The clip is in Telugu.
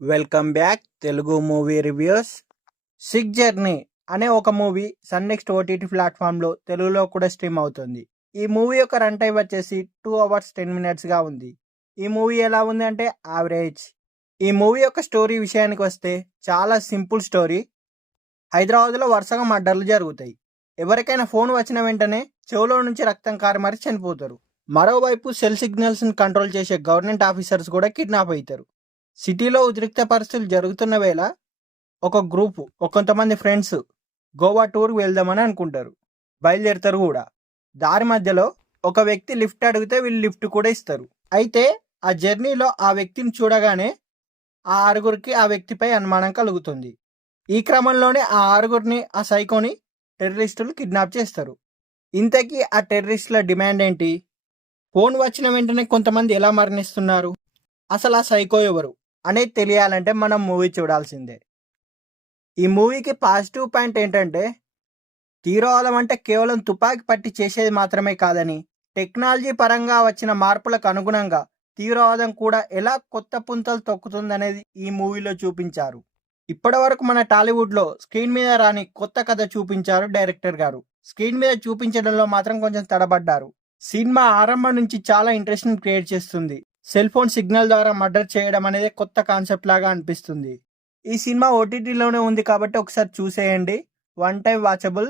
Welcome back Telugu movie reviews. Sick journey అనే ఒక మూవీ సన్ నెక్స్ట్ ఓటీటీ ప్లాట్ఫామ్లో తెలుగులో కూడా స్ట్రీమ్ అవుతుంది. ఈ మూవీ యొక్క రన్ టైం వచ్చేసి 2 hours 10 minutes ఉంది. ఈ మూవీ ఎలా ఉంది అంటే యావరేజ్. ఈ మూవీ యొక్క స్టోరీ విషయానికి వస్తే చాలా సింపుల్ స్టోరీ. హైదరాబాద్లో వరుసగా మర్డర్లు జరుగుతాయి. ఎవరికైనా ఫోన్ వచ్చిన వెంటనే చెవులో నుంచి రక్తం కారి మరి చనిపోతారు. మరోవైపు సెల్ సిగ్నల్స్ని కంట్రోల్ చేసే గవర్నమెంట్ ఆఫీసర్స్ కూడా కిడ్నాప్ అవుతారు. సిటీలో ఉద్రిక్త పరిస్థితులు జరుగుతున్న వేళ ఒక గ్రూపు కొంతమంది ఫ్రెండ్స్ గోవా టూర్కి వెళ్దామని అనుకుంటారు. బయలుదేరుతారు కూడా. దారి మధ్యలో ఒక వ్యక్తి లిఫ్ట్ అడిగితే వీళ్ళు లిఫ్ట్ కూడా ఇస్తారు. అయితే ఆ జర్నీలో ఆ వ్యక్తిని చూడగానే ఆ ఆరుగురికి ఆ వ్యక్తిపై అనుమానం కలుగుతుంది. ఈ క్రమంలోనే ఆ ఆరుగురిని ఆ సైకోని టెర్రరిస్టులు కిడ్నాప్ చేస్తారు. ఇంతకీ ఆ టెర్రరిస్టుల డిమాండ్ ఏంటి? ఫోన్ వచ్చిన వెంటనే కొంతమంది ఎలా మరణిస్తున్నారు? అసలు ఆ సైకో ఎవరు అనేది తెలియాలంటే మనం మూవీ చూడాల్సిందే. ఈ మూవీకి పాజిటివ్ పాయింట్ ఏంటంటే తీవ్రవాదం అంటే కేవలం తుపాకీ పట్టి చేసేది మాత్రమే కాదని, టెక్నాలజీ పరంగా వచ్చిన మార్పులకు అనుగుణంగా తీవ్రవాదం కూడా ఎలా కొత్త పుంతలు తొక్కుతుందనేది ఈ మూవీలో చూపించారు. ఇప్పటి వరకు మన టాలీవుడ్లో స్క్రీన్ మీద రాని కొత్త కథ చూపించారు డైరెక్టర్ గారు. స్క్రీన్ మీద చూపించడంలో మాత్రం కొంచెం తడబడ్డారు. సినిమా ఆరంభం నుంచి చాలా ఇంట్రెస్ట్ని క్రియేట్ చేస్తుంది. సెల్ ఫోన్ సిగ్నల్ ద్వారా మర్డర్ చేయడం అనేది కొత్త కాన్సెప్ట్ లాగా అనిపిస్తుంది. ఈ సినిమా ఓటీటీలోనే ఉంది కాబట్టి ఒకసారి చూసేయండి. One time watchable.